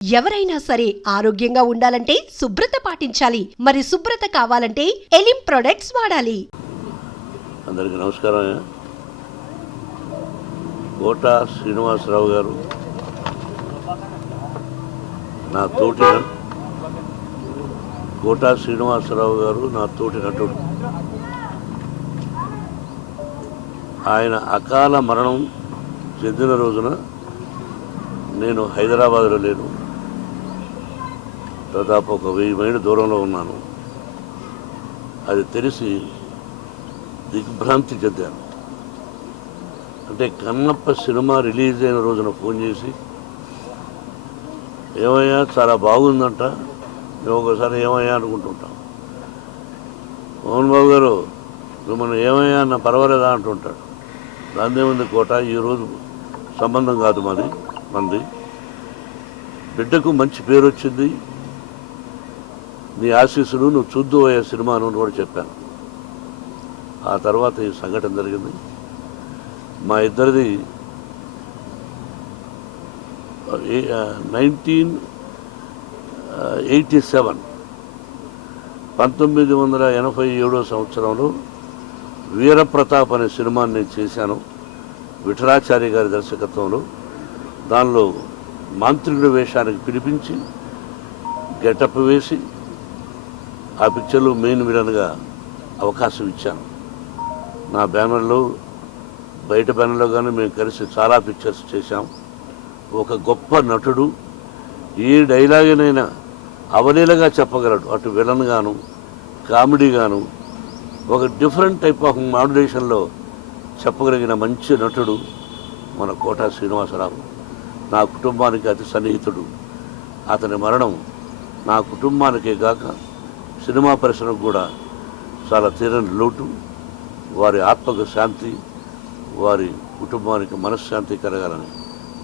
ఎవరైనా సరే ఆరోగ్యంగా ఉండాలంటే శుభ్రత పాటించాలి. మరి శుభ్రత కావాలంటే ఎలిం ప్రొడక్ట్స్ వాడాలి. అందరికీ నమస్కారం. కోటా శ్రీనివాసరావు గారు నా తోటి నటుడు. ఆయన అకాల మరణం చెందిన రోజున నేను హైదరాబాద్లో లేను. దాదాపు ఒక 1000 మైళ్ళ దూరంలో ఉన్నాను. అది తెలిసి దిగ్భ్రాంతి చెందాను. అంటే కన్నప్ప సినిమా రిలీజ్ అయిన రోజున ఫోన్ చేసి, ఏమయ్యా చాలా బాగుందంట, మేము ఒకసారి ఏమయ్యా అనుకుంటుంటాం. మోహన్ బాబు గారు మిమ్మల్ని ఏమయ్యా అన్న పర్వాలేదా అంటుంటాడు. దాందేముంది కోట, ఈరోజు సంబంధం కాదు మంది బిడ్డకు మంచి పేరు వచ్చింది, నీ ఆశీస్సులు నువ్వు చూద్దు అయ్యే సినిమాను కూడా చెప్పాను. ఆ తర్వాత ఈ సంఘటన జరిగింది. మా ఇద్దరిది 1987 1987 సంవత్సరంలో వీరప్రతాప్ అనే సినిమాని నేను చేశాను, విఠలాచార్య గారి దర్శకత్వంలో. దానిలో మాంత్రికుడి వేషానికి పిలిపించి గెటప్ వేసి ఆ పిక్చర్లో మెయిన్ విలన్గా అవకాశం ఇచ్చాను. నా బ్యానర్లో, బయట బ్యానర్లో కానీ మేము కలిసి చాలా పిక్చర్స్ చేశాం. ఒక గొప్ప నటుడు ఏ డైలాగునైనా అవలీలగా చెప్పగలడు. అటు విలన్ గాను, కామెడీ గాను, ఒక డిఫరెంట్ టైప్ ఆఫ్ మాడ్యులేషన్లో చెప్పగలిగిన మంచి నటుడు మన కోటా శ్రీనివాసరావు. నా కుటుంబానికి అతి సన్నిహితుడు. అతని మరణం నా కుటుంబానికే కాక సినిమా పరిశ్రమకు కూడా చాలా తీరని లోటు. వారి ఆత్మకు శాంతి, వారి కుటుంబానికి మనశ్శాంతి కలగాలని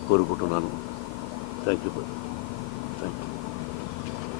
కోరుకుంటున్నాను. Thank you.